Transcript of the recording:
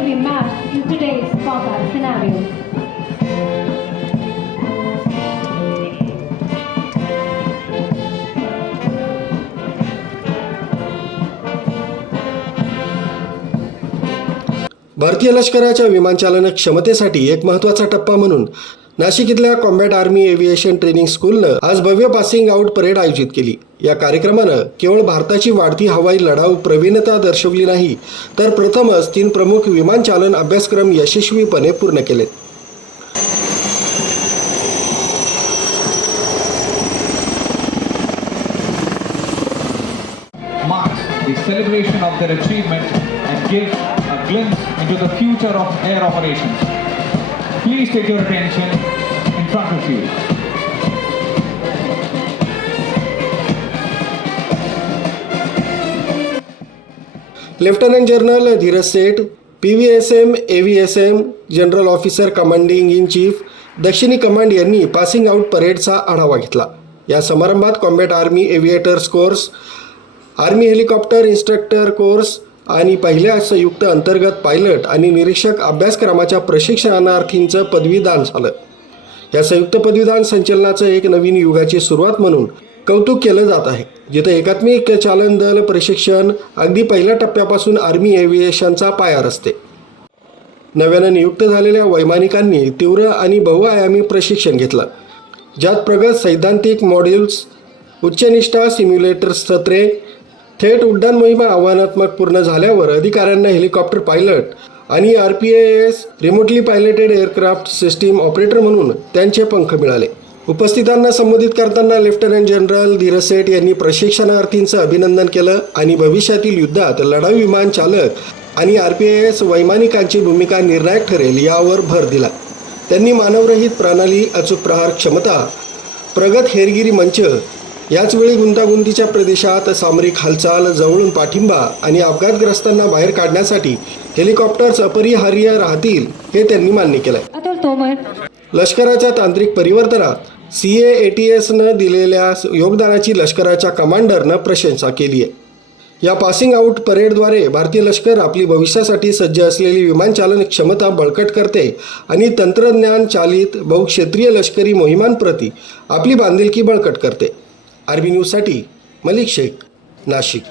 be matched in today's combat scenario. भारतीय लष्कराच्या विमानचालन क्षमतेसाठी एक महत्त्वाचा टप्पा म्हणून नाशिक इथल्या कॉम्बॅट आर्मी एव्हिएशन ट्रेनिंग स्कूलनं आज भव्य पासिंग आऊट परेड आयोजित केली या कार्यक्रमानं केवळ भारताची वाढती हवाई लढाऊ प्रवीणता दर्शवली नाही तर प्रथमच तीन प्रमुख विमानचालन अभ्यासक्रम यशस्वीपणे पूर्ण केलेत celebration of their achievement and gives a glimpse into the future of air operations. Please take your attention in front of you. Lieutenant general Dheeraj Seth P V S M A V S M general officer commanding in chief दक्षिणी command यांनी passing out परेडचा आढावा घेतला. या समारंभात combat army aviators course army helicopter instructor course आणि पहिल्या संयुक्त अंतर्गत पायलट आणि निरीक्षक अभ्यासक्रमाच्या प्रशिक्षणार्थींचं पदवीदान झालं. या संयुक्त पदवीदान संचलनाचं एक नवीन युगाची सुरुवात म्हणून कौतुक केलं जात आहे. जिथं एकात्मिक चालन दल प्रशिक्षण अगदी पहिल्या टप्प्यापासून आर्मी एव्हिएशनचा पाया रचते. नव्यानं नियुक्त झालेल्या वैमानिकांनी तीव्र आणि बहुआयामी प्रशिक्षण घेतलं. ज्यात प्रगत सैद्धांतिक मॉड्यूल्स उच्चनिष्ठा सिम्युलेटर सत्रे थेट उड्डाण मोहिमा आव्हानात्मक पूर्ण झाल्यावर अधिकाऱ्यांना हेलिकॉप्टर पायलट आणि R P S remotely piloted aircraft system operator म्हणून त्यांचे पंख मिळाले. उपस्थितांना संबोधित करताना लेफ्टनंट जनरल धीरज सेठ यांनी प्रशिक्षणार्थींचं अभिनंदन केलं आणि भविष्यातील युद्धात लढाऊ विमान चालक आणि आर पी एस वैमानिकांची भूमिका निर्णायक ठरेल यावर भर दिला. त्यांनी मानवरहित प्रणाली अचूक प्रहार क्षमता प्रगत हेरगिरी मंच याचवेळी गुंतागुंतीच्या प्रदेशात सामरिक हालचाल जवळून पाठिंबा आणि अपघातग्रस्तांना बाहेर काढण्यासाठी हेलिकॉप्टर्स अपरिहार्य राहतील हे त्यांनी मान्य केलंय. लष्कराच्या तांत्रिक परिवर्तनात सी ए ए टी एसनं दिलेल्या योगदानाची लष्कराच्या कमांडरनं प्रशंसा केली आहे. या पासिंग आऊट परेडद्वारे भारतीय लष्कर आपली भविष्यासाठी सज्ज असलेली विमानचालन क्षमता बळकट करते आणि तंत्रज्ञान चालित बहुक्षेत्रीय लष्करी मोहिमांप्रती आपली बांधिलकी बळकट करते. आर्मी न्यूजसाठी मलिक शेख नाशिक.